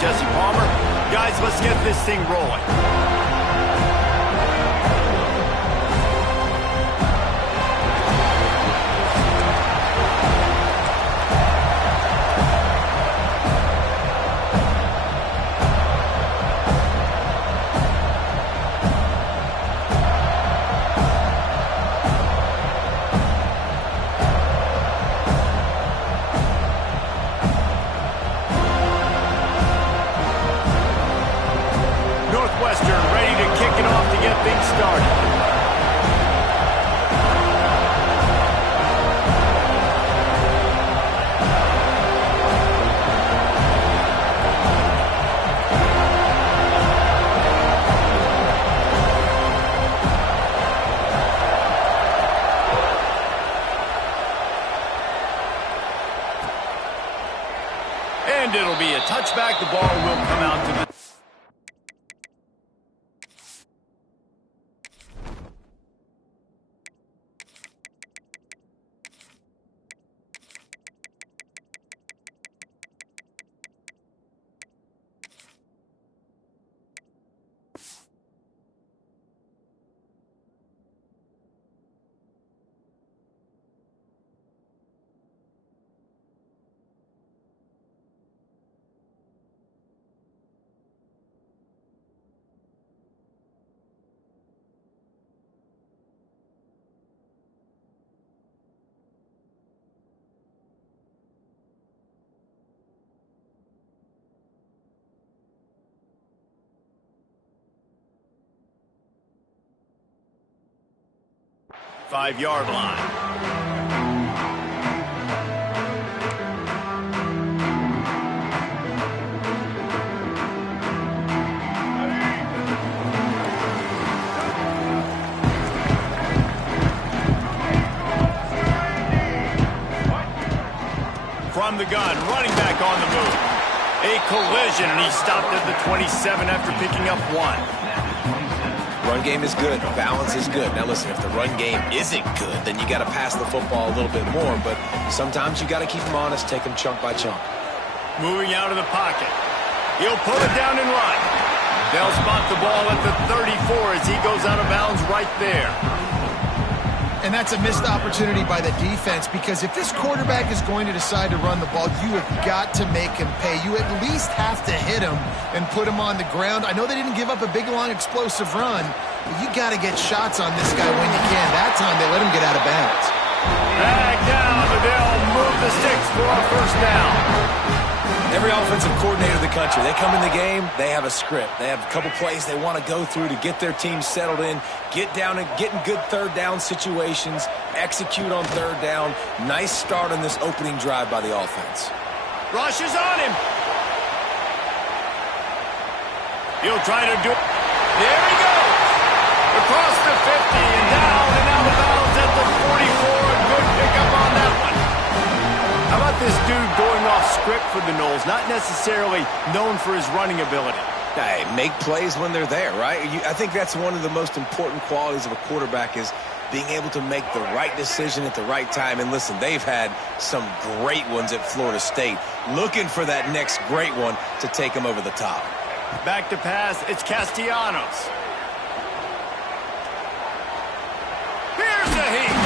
Jesse Palmer. Guys, let's get this thing rolling. Northwestern ready to kick it off to get things started. And it'll be a touchback. The ball will come out to the... Five-yard line. From the gun, running back on the move. A collision, and he stopped at the 27 after picking up one. Run game is good. Balance is good. Now, listen, if the run game isn't good, then you got to pass the football a little bit more. But sometimes you got to keep them honest, take them chunk by chunk. Moving out of the pocket. He'll pull it down and run. They'll spot the ball at the 34 as he goes out of bounds right there. And that's a missed opportunity by the defense, because if this quarterback is going to decide to run the ball, you have got to make him pay. You at least have to hit him and put him on the ground. I know they didn't give up a big, long, explosive run, but you got to get shots on this guy when you can. That time they let him get out of bounds. Back down, and they'll move the sticks for a first down. Every offensive coordinator in the country, they come in the game, they have a script. They have a couple plays they want to go through to get their team settled in, get down and get in good third down situations, execute on third down. Nice start on this opening drive by the offense. Rush is on him. He'll try to do it. There he goes. Across the 50 and down and out of bounds at the 44. A good pickup on that one. How about this dude going off script for the Noles, not necessarily known for his running ability? Hey, make plays when they're there, right? I think that's one of the most important qualities of a quarterback, is being able to make the right decision at the right time. And listen, they've had some great ones at Florida State. Looking for that next great one to take them over the top. Back to pass, it's Castellanos. Here's the heat.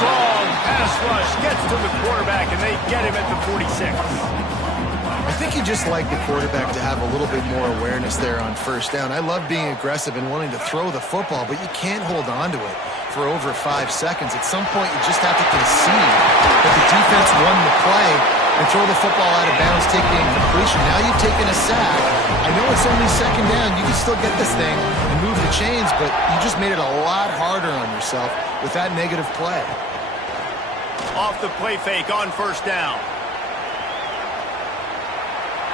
Strong pass rush gets to the quarterback, and they get him at the 46. I think you just like the quarterback to have a little bit more awareness there on first down. I love being aggressive and wanting to throw the football, but you can't hold on to it for over 5 seconds. At some point, you just have to concede that the defense won the play and throw the football out of bounds, take the incompletion. Now you've taken a sack. I know it's only second down. You can still get this thing and move the chains, but you just made it a lot harder on yourself with that negative play. Off the play fake on first down.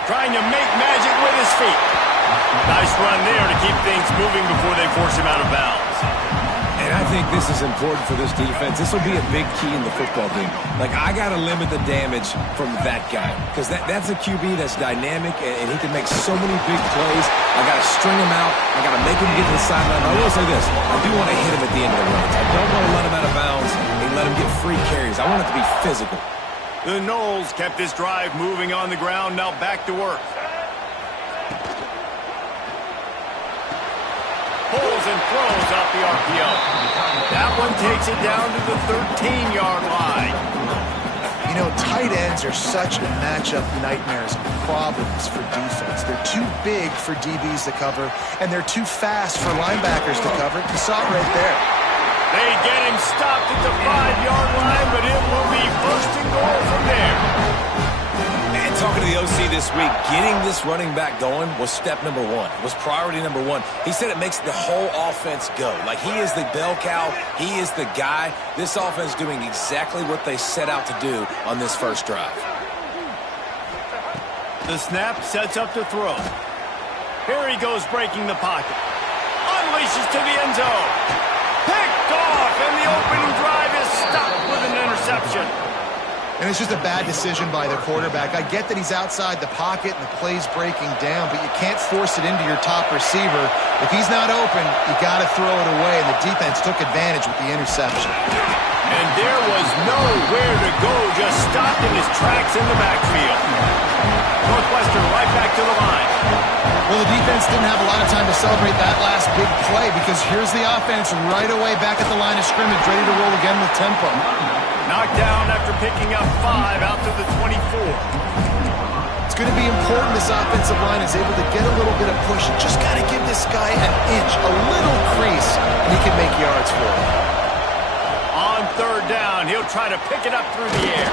Trying to make magic with his feet. Nice run there to keep things moving before they force him out of bounds. And I think this is important for this defense. This will be a big key in the football game. Like, I got to limit the damage from that guy, because that's a QB that's dynamic, and he can make so many big plays. I got to string him out. I got to make him get to the sideline. I will say this. I do want to hit him at the end of the runs. I don't want to let him out of bounds and let him get free carries. I want it to be physical. The Noles kept this drive moving on the ground. Now back to work. and throws off the RPO. That one takes it down to the 13-yard line. You know, tight ends are such matchup nightmares and problems for defense. They're too big for DBs to cover, and they're too fast for linebackers to cover. You saw it right there. They get him stopped at the 5-yard line, but it will be first and goal from there. And talking to the OC this week, getting this running back going was step number one, was priority number one. He said it makes the whole offense go. Like, he is the bell cow. He is the guy. This offense doing exactly what they set out to do on this first drive. The snap sets up to throw. Here he goes breaking the pocket. Unleashes to the end zone. Picked off, and the opening drive is stopped with an interception. And it's just a bad decision by the quarterback. I get that he's outside the pocket and the play's breaking down, but you can't force it into your top receiver. If he's not open, you got to throw it away, and the defense took advantage with the interception. And there was nowhere to go, just stopped in his tracks in the backfield. Northwestern right back to the line. Well, the defense didn't have a lot of time to celebrate that last big play because here's the offense right away back at the line of scrimmage, ready to roll again with tempo. Knocked down after picking up 5 out to the 24. It's going to be important this offensive line is able to get a little bit of push. Just got to give this guy an inch, a little crease, and he can make yards for it. On third down, he'll try to pick it up through the air.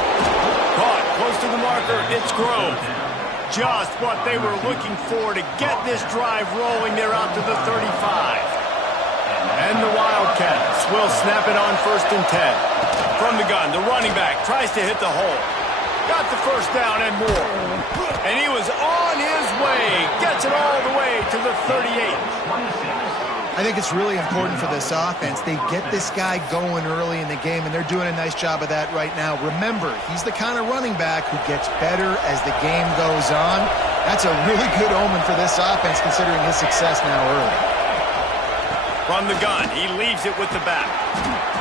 Caught close to the marker, it's Grove. Just what they were looking for to get this drive rolling. They're out to the 35. And the Wildcats will snap it on first and 10. From the gun, the running back tries to hit the hole. Got the first down and more. And he was on his way. Gets it all the way to the 38. I think it's really important for this offense. They get this guy going early in the game, and they're doing a nice job of that right now. Remember, he's the kind of running back who gets better as the game goes on. That's a really good omen for this offense, considering his success now early. From the gun, he leaves it with the back.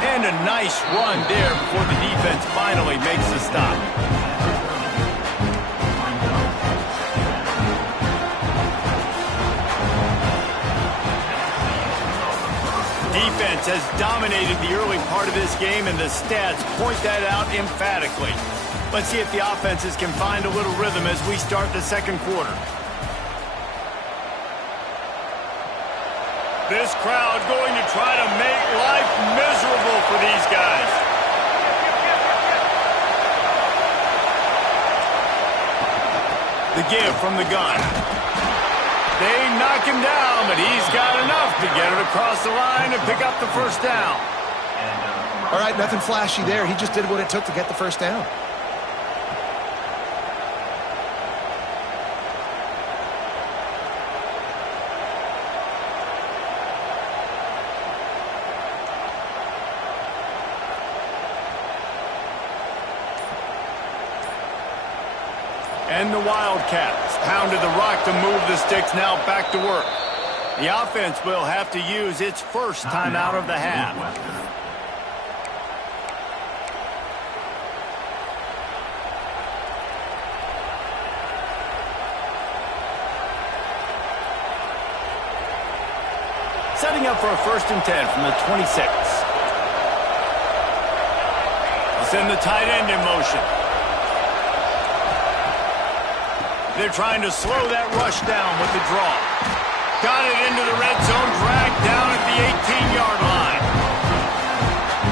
And a nice run there before the defense finally makes the stop. Defense has dominated the early part of this game, and the stats point that out emphatically. Let's see if the offenses can find a little rhythm as we start the second quarter. This crowd going to try to make life miserable for these guys. The give from the gun. They knock him down, but he's got enough to get it across the line and pick up the first down. All right, nothing flashy there. He just did what it took to get the first down. And the Wildcats pounded the rock to move the sticks, now back to work. The offense will have to use its first timeout of the half. Setting up for a first and 10 from the 26. They'll send the tight end in motion. They're trying to slow that rush down with the draw. Got it into the red zone, dragged down at the 18-yard line.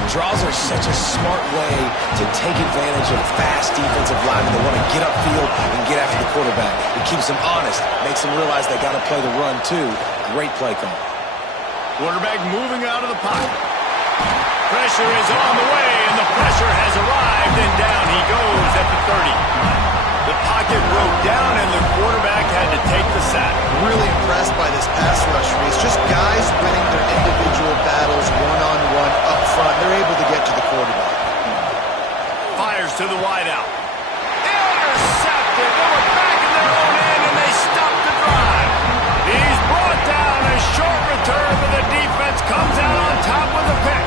Draws are such a smart way to take advantage of fast defensive linemen that want to get upfield and get after the quarterback. It keeps them honest, makes them realize they got to play the run too. Great play call. Quarterback moving out of the pocket. Pressure is on the way, and the pressure has arrived, and down he goes at the 30. The pocket broke down, and the quarterback had to take the sack. Really impressed by this pass rush race. Just guys winning their individual battles one-on-one up front. They're able to get to the quarterback. Fires to the wideout. Intercepted. They were back in their own end, and they stopped the drive. He's brought down. A short return, but the defense comes out on top with a pick.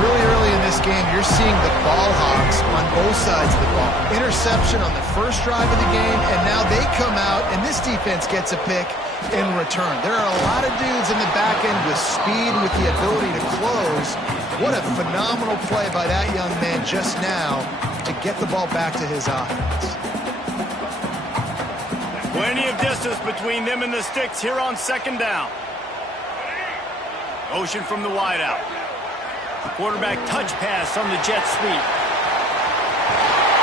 Really early in this game, you're seeing the ball hawks on both sides of the ball. Interception on the first drive of the game, and now they come out, and this defense gets a pick, in return. There are a lot of dudes in the back end with speed, with the ability to close. What a phenomenal play by that young man just now to get the ball back to his offense. Plenty of distance between them and the sticks here on second down. Motion from the wideout. Quarterback touch pass on the jet sweep.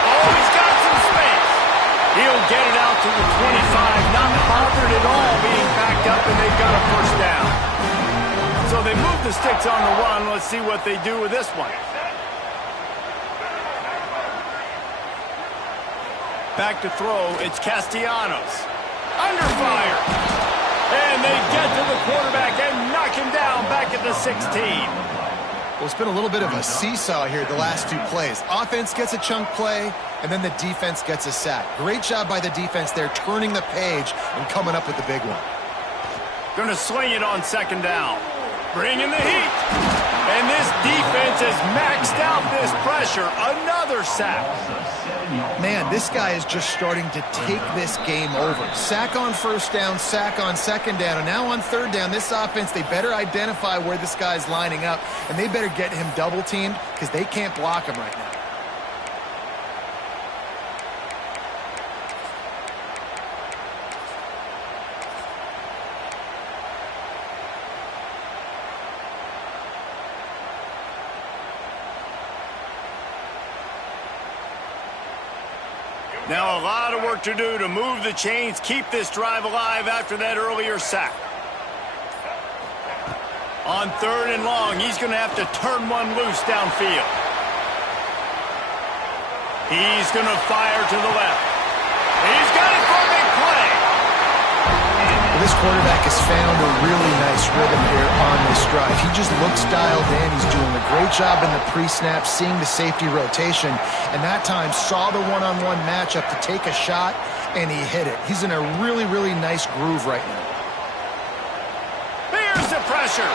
Oh, he's got some space. He'll get it out to the 25, not bothered at all being backed up, and they've got a first down. So they move the sticks on the run. Let's see what they do with this one. Back to throw, it's Castellanos. Under fire. And they get to the quarterback and knock him down back at the 16. Well, it's been a little bit of a seesaw here the last two plays. Offense gets a chunk play, and then the defense gets a sack. Great job by the defense there, turning the page and coming up with the big one. Gonna sling it on second down. Bringing the heat. And this defense has maxed out this pressure. Another sack. Man, this guy is just starting to take this game over. Sack on first down, sack on second down, and now on third down, this offense, they better identify where this guy's lining up, and they better get him double-teamed because they can't block him right now. Now a lot of work to do to move the chains, keep this drive alive after that earlier sack. On third and long, he's going to have to turn one loose downfield. He's going to fire to the left. He's got it for a big play. This quarterback has found a really nice rhythm here on this drive. He just looks dialed in. He's doing a great job in the pre-snap, seeing the safety rotation, and that time saw the one-on-one matchup to take a shot, and he hit it. He's in a really, really nice groove right now. Here's the pressure.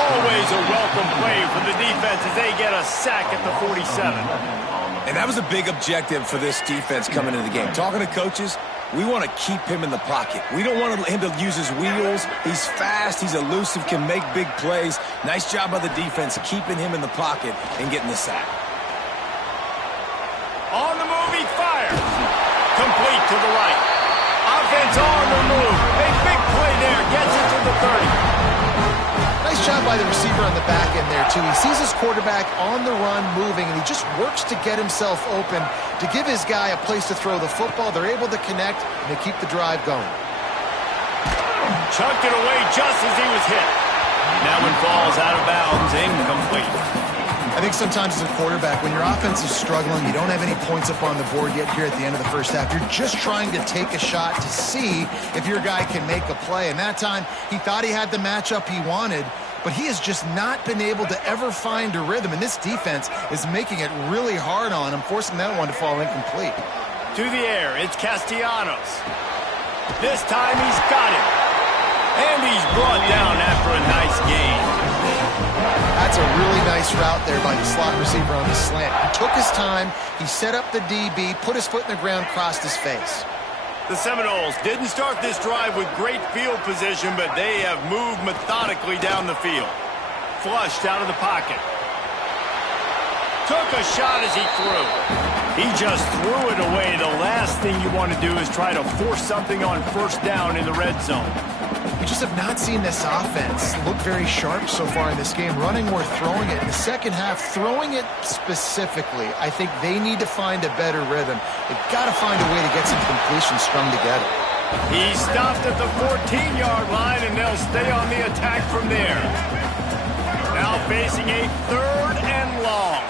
Always a welcome play for the defense as they get a sack at the 47. And that was a big objective for this defense coming into the game. Talking to coaches, we want to keep him in the pocket. We don't want him to use his wheels. He's fast. He's elusive, can make big plays. Nice job by the defense keeping him in the pocket and getting the sack. On the move, he fires. Complete to the right. Offense on the move. A big play there. Gets it to the 30. Nice job by the receiver on the back end there, too. He sees his quarterback on the run moving, and he just works to get himself open to give his guy a place to throw the football. They're able to connect, and they keep the drive going. Chucked it away just as he was hit. That one falls out of bounds, incomplete. I think sometimes as a quarterback, when your offense is struggling, you don't have any points up on the board yet here at the end of the first half. You're just trying to take a shot to see if your guy can make a play. And that time, he thought he had the matchup he wanted, but he has just not been able to ever find a rhythm. And this defense is making it really hard on him, forcing that one to fall incomplete. To the air, it's Castellanos. This time he's got it. And he's brought down after a nice gain. That's a really nice route there by the slot receiver on the slant. He took his time, he set up the DB, put his foot in the ground, crossed his face. The Seminoles didn't start this drive with great field position, but they have moved methodically down the field. Flushed out of the pocket. Took a shot as he threw. He just threw it away. The last thing you want to do is try to force something on first down in the red zone. We just have not seen this offense look very sharp so far in this game, running or throwing it. In the second half, throwing it specifically, I think they need to find a better rhythm. They've got to find a way to get some completions strung together. He stopped at the 14-yard line, and they'll stay on the attack from there. Now facing a third and long.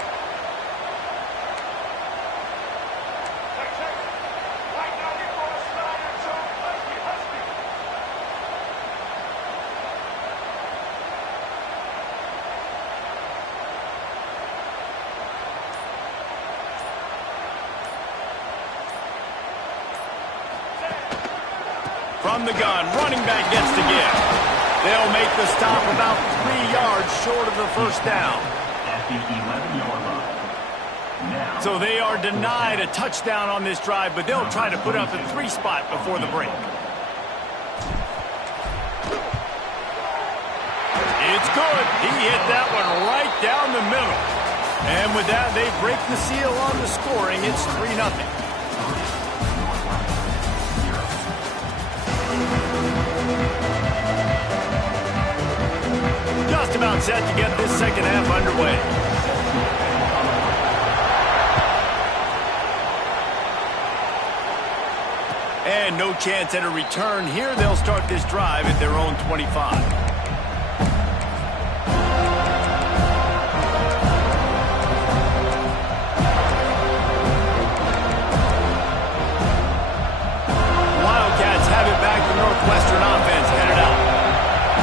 From the gun, running back gets to give. They'll make the stop about 3 yards short of the first down. So they are denied a touchdown on this drive, but they'll try to put up a 3 spot before the break. good. He hit that one right down the middle. And with that, they break the seal on the scoring. It's 3-0. Just about set to get this second half underway. And no chance at a return here. They'll start this drive at their own 25. Northwestern offense headed out.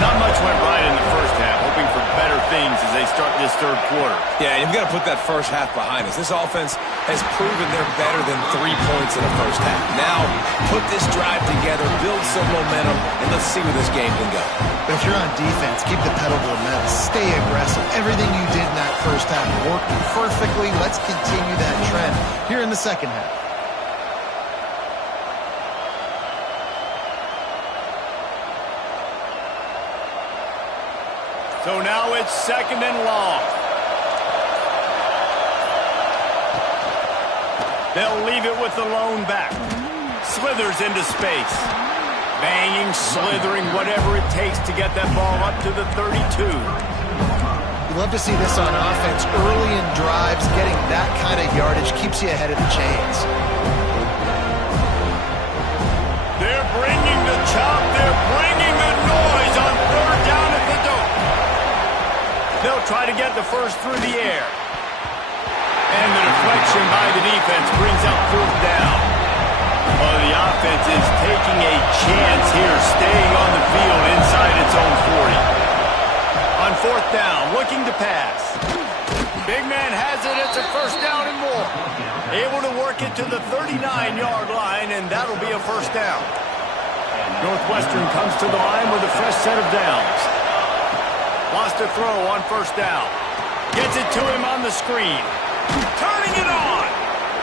Not much went right in the first half, hoping for better things as they start this third quarter. Yeah, you've got to put that first half behind us. This offense has proven they're better than 3 points in the first half. Now, put this drive together, build some momentum, and let's see where this game can go. But if you're on defense, keep the pedal to the metal. Stay aggressive. Everything you did in that first half worked perfectly. Let's continue that trend here in the second half. So now it's 2nd and long. They'll leave it with the lone back. Slithers into space. Banging, slithering, whatever it takes to get that ball up to the 32. You love to see this on offense. Early in drives, getting that kind of yardage keeps you ahead of the chains. They're bringing the chop. They're bringing the noise on 3rd down at the dope. They'll try to get the first through the air. And the deflection by the defense brings up 4th down. Well, the offense is taking a chance here, staying on the field inside its own 40. On 4th down, looking to pass. Big man has it. It's a 1st down and more. Able to work it to the 39-yard line, and that'll be a 1st down. Northwestern comes to the line with a fresh set of downs. Wants to throw on 1st down. Gets it to him on the screen. Turning it on.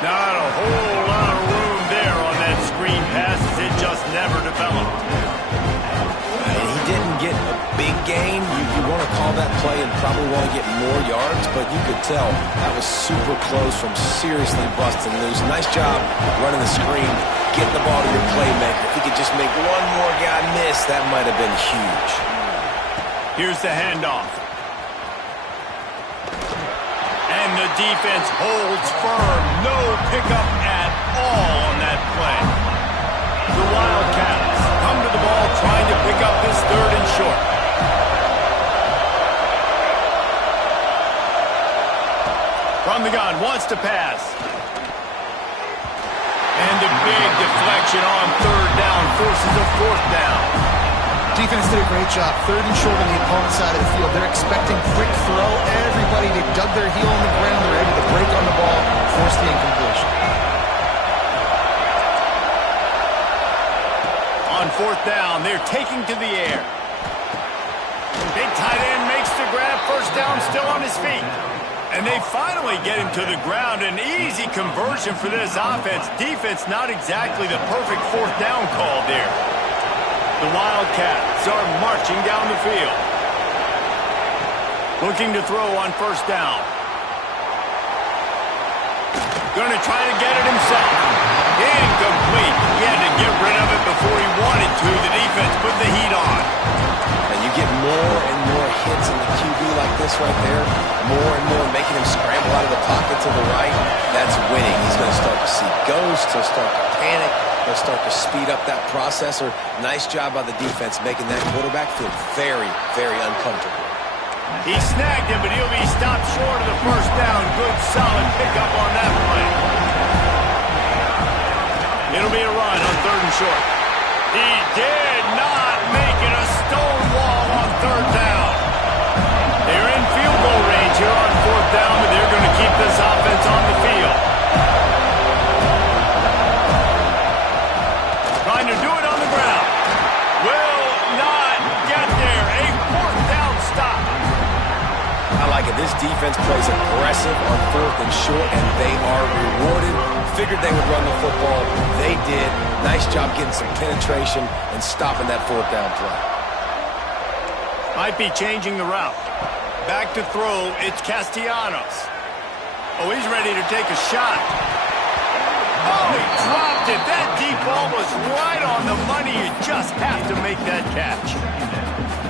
Not a whole lot of room there on that screen pass as it just never developed. And he didn't get a big gain. You want to call that play and probably want to get more yards, but you could tell that was super close from seriously busting loose. Nice job running the screen, getting the ball to your playmaker. If he could just make one more guy miss, that might have been huge. Here's the handoff. And the defense holds firm. No pickup at all on that play. The Wildcats come to the ball trying to pick up this 3rd and short. From the gun, wants to pass. And the big deflection on 3rd down forces a 4th down. Defense did a great job. 3rd and short on the opponent's side of the field. They're expecting quick throw. Everybody, they dug their heel on the ground. They're able to break on the ball, force the incompletion. On 4th down, they're taking to the air. Big tight end makes the grab. 1st down, still on his feet. And they finally get him to the ground. An easy conversion for this offense. Defense, not exactly the perfect 4th down call there. The Wildcats are marching down the field. Looking to throw on 1st down. Going to try to get it himself. Incomplete. He had to get rid of it before he wanted to. The defense put the heat on. And you get more and more hits in the QB like this right there. More and more making him scramble out of the pocket to the right. That's winning. He's going to start to see ghosts. He'll start to panic. He'll start to speed up that processor. Nice job by the defense making that quarterback feel very, very uncomfortable. He snagged him, but he'll be stopped short of the 1st down. Good, solid pickup on that play. It'll be a run on 3rd and short. He did not make it a stone wall on 3rd down. They're in field goal range here on 4th down, but they're going to keep this offense on the field. Trying to do it on the ground. Will not get there. A 4th down stop. I like it. This defense plays aggressive on 4th and short, and they are rewarded. Figured they would run the football. They did. Nice job getting some penetration and stopping that 4th down play. Might be changing the route. Back to throw, it's Castellanos. Oh, he's ready to take a shot. Oh, he dropped it. That deep ball was right on the money. You just have to make that catch.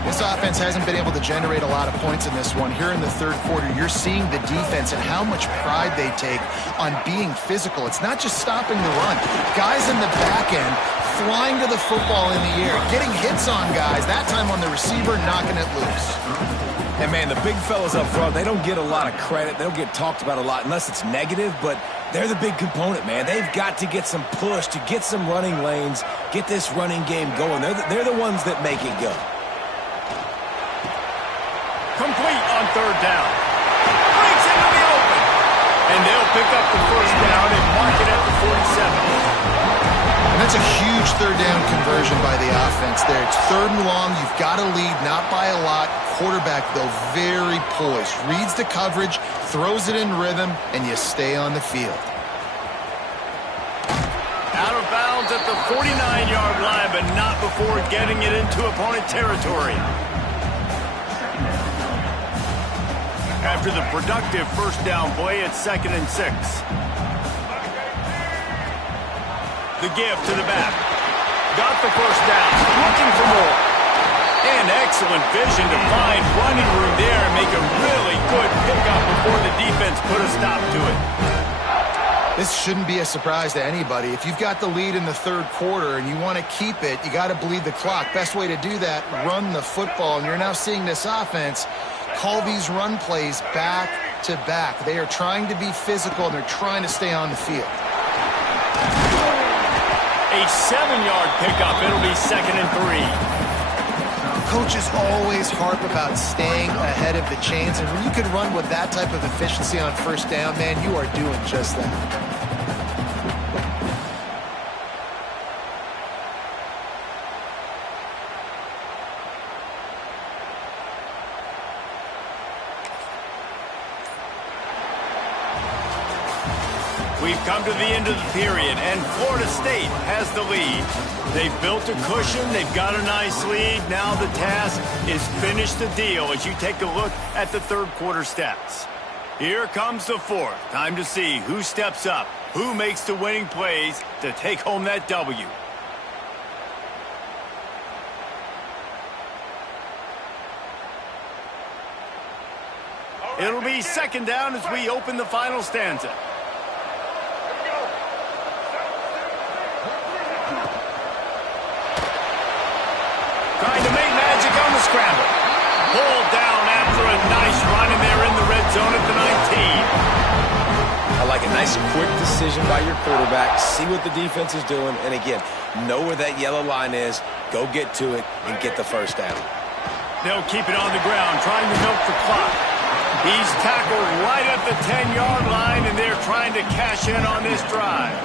This offense hasn't been able to generate a lot of points in this one. Here in the third quarter, you're seeing the defense and how much pride they take on being physical. It's not just stopping the run. Guys in the back end flying to the football in the air, getting hits on guys, that time on the receiver, knocking it loose. And, man, the big fellas up front, they don't get a lot of credit. They don't get talked about a lot unless it's negative, but they're the big component, man. They've got to get some push, to get some running lanes, get this running game going. They're the ones that make it go. Complete on third down. Breaks into the open. And they'll pick up the first down and mark it at the 47. And that's a huge third down conversion by the offense there. It's third and long. You've got to lead, not by a lot. Quarterback, though, very poised. Reads the coverage, throws it in rhythm, and you stay on the field. Out of bounds at the 49-yard line, but not before getting it into opponent territory. After the productive first down play, it's 2nd and 6. The give to the back. Got the first down. Looking for more. And excellent vision to find running room there and make a really good pickup before the defense put a stop to it. This shouldn't be a surprise to anybody. If you've got the lead in the third quarter and you want to keep it, you got to bleed the clock. Best way to do that, run the football. And you're now seeing this offense call these run plays back to back. They are trying to be physical, and they're trying to stay on the field. A 7-yard pickup. It'll be 2nd and 3. Coaches always harp about staying ahead of the chains, and when you can run with that type of efficiency on first down, man, you are doing just that. We've come to the end of the period, and Florida State has the lead. They've built a cushion. They've got a nice lead. Now the task is finish the deal as you take a look at the third quarter stats. Here comes the fourth. Time to see who steps up, who makes the winning plays to take home that W. It'll be 2nd down as we open the final stanza. Trying to make magic on the scramble. Pulled down after a nice run, and they're in the red zone at the 19. I like a nice quick decision by your quarterback. See what the defense is doing. And again, know where that yellow line is. Go get to it and get the first down. They'll keep it on the ground, trying to milk the clock. He's tackled right at the 10-yard line, and they're trying to cash in on this drive.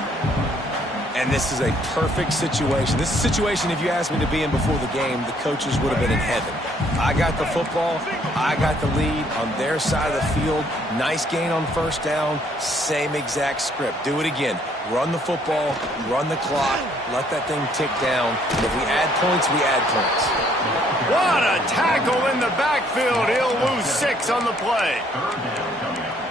And this is a perfect situation. This is a situation, if you asked me to be in before the game, the coaches would have been in heaven. I got the football. I got the lead on their side of the field. Nice gain on first down. Same exact script. Do it again. Run the football. Run the clock. Let that thing tick down. And if we add points, we add points. What a tackle in the backfield. He'll lose 6 on the play.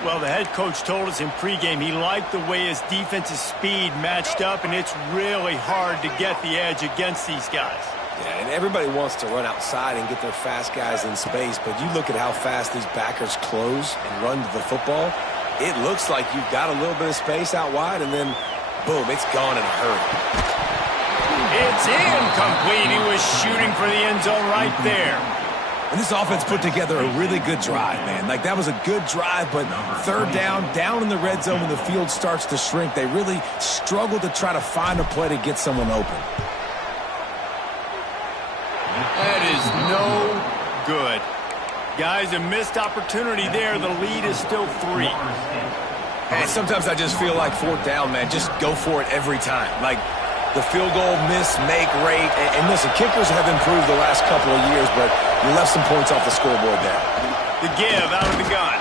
Well, the head coach told us in pregame he liked the way his defensive speed matched up, and it's really hard to get the edge against these guys. Yeah, and everybody wants to run outside and get their fast guys in space, but you look at how fast these backers close and run to the football, it looks like you've got a little bit of space out wide, and then, boom, it's gone in a hurry. It's incomplete. He was shooting for the end zone right there. And this offense put together a really good drive, man. Like, that was a good drive, but third down in the red zone when the field starts to shrink, they really struggle to try to find a play to get someone open. That is no good. Guys, a missed opportunity there. The lead is still 3. And sometimes I just feel like fourth down, man, just go for it every time. Like, the field goal miss, make rate. And listen, kickers have improved the last couple of years, but you left some points off the scoreboard there. The give out of the gun.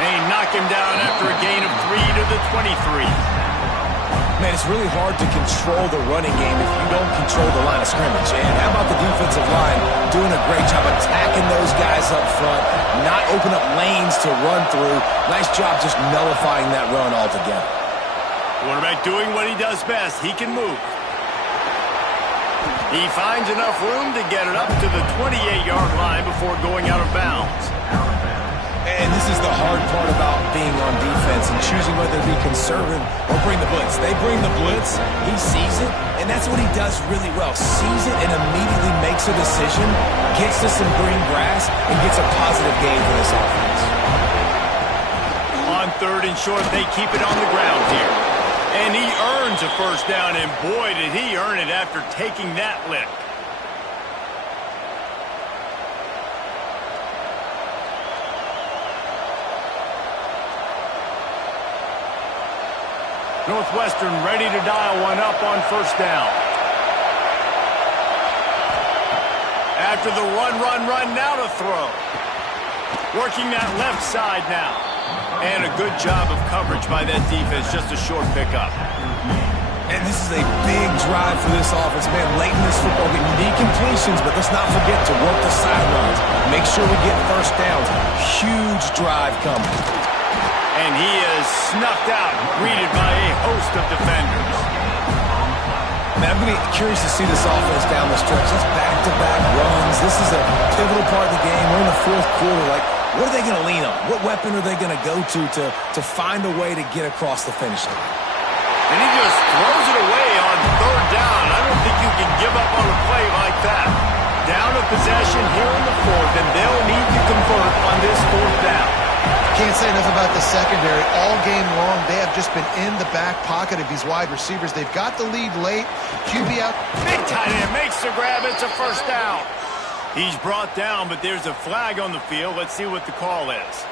They knock him down after a gain of 3 to the 23. Man, it's really hard to control the running game if you don't control the line of scrimmage. And how about the defensive line doing a great job attacking those guys up front, not open up lanes to run through. Nice job just nullifying that run altogether. Quarterback doing what he does best. He can move. He finds enough room to get it up to the 28-yard line before going out of bounds. And this is the hard part about being on defense and choosing whether to be conservative or bring the blitz. They bring the blitz, he sees it, and that's what he does really well. Sees it and immediately makes a decision, gets to some green grass, and gets a positive gain for this offense. On 3rd and short, they keep it on the ground here. And he earns a first down, and boy, did he earn it after taking that lick. Northwestern ready to dial one up on first down. After the run, now to throw. Working that left side now. And a good job of coverage by that defense, just a short pickup. And this is a big drive for this offense, man. Late in this football game, you need completions, but let's not forget to work the sidelines. Make sure we get first downs. Huge drive coming. And he is snuffed out, greeted by a host of defenders. Man, I'm going to be curious to see this offense down the stretch. It's back-to-back runs. This is a pivotal part of the game. We're in the 4th quarter. Like, what are they going to lean on? What weapon are they going to go to find a way to get across the finish line? And he just throws it away on 3rd down. I don't think you can give up on a play like that. Down a possession here in the 4th, and they'll need to convert on this 4th down. Can't say enough about the secondary. All game long, they have just been in the back pocket of these wide receivers. They've got the lead late. QB out. Big tight end makes the grab. It's a first down. He's brought down, but there's a flag on the field. Let's see what the call is.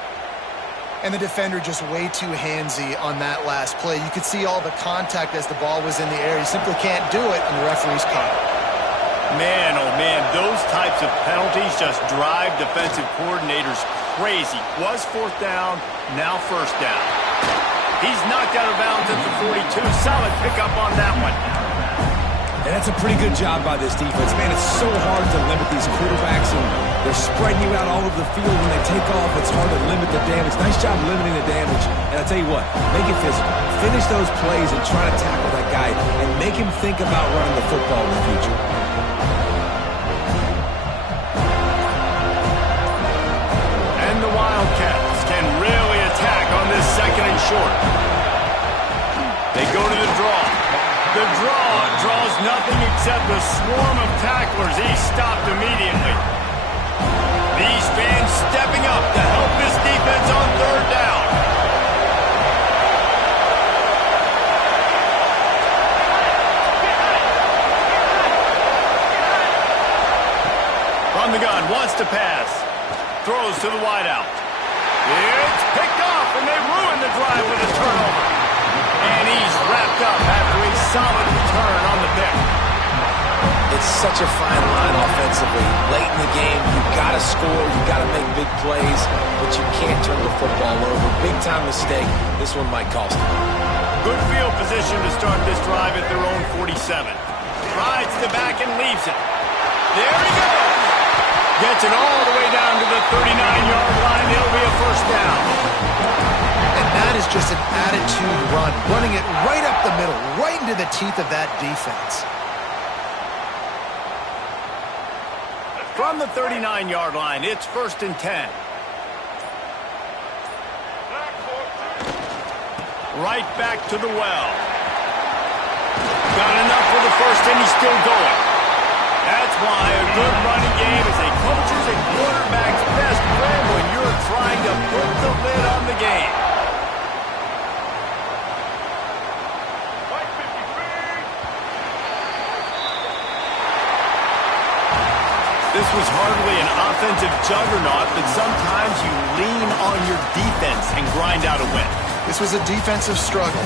And the defender just way too handsy on that last play. You could see all the contact as the ball was in the air. He simply can't do it, and the referee's caught it. Man, oh man, those types of penalties just drive defensive coordinators crazy. Was 4th down, now first down. He's knocked out of bounds at the 42. Solid pickup on that one. And that's a pretty good job by this defense. Man, it's so hard to limit these quarterbacks, and they're spreading you out all over the field. When they take off, it's hard to limit the damage. Nice job limiting the damage. And I'll tell you what, make it physical. Finish those plays and try to tackle that guy and make him think about running the football in the future. And the Wildcats can really attack on this 2nd and short. They go to the draw. The draw draws nothing except a swarm of tacklers. He's stopped immediately. These fans stepping up to help this defense on 3rd down. On the gun, wants to pass. Throws to the wideout. It's picked off, and they ruin the drive with a turnover. And he's wrapped up after a solid return on the pick. It's such a fine line offensively. Late in the game, you've got to score, you've got to make big plays, but you can't turn the football over. Big-time mistake. This one might cost them. Good field position to start this drive at their own 47. Rides the back and leaves it. There he goes. Gets it all the way down to the 39-yard line. It'll be a first down. And that is just an attitude run. Running it right up the middle, right into the teeth of that defense. From the 39-yard line, it's 1st and 10. Right back to the well. Got enough for the first, and he's still going. That's why a good running game is a coach's and quarterback's best friend when you're trying to put the lid on the game. This was hardly an offensive juggernaut, but sometimes you lean on your defense and grind out a win. This was a defensive struggle.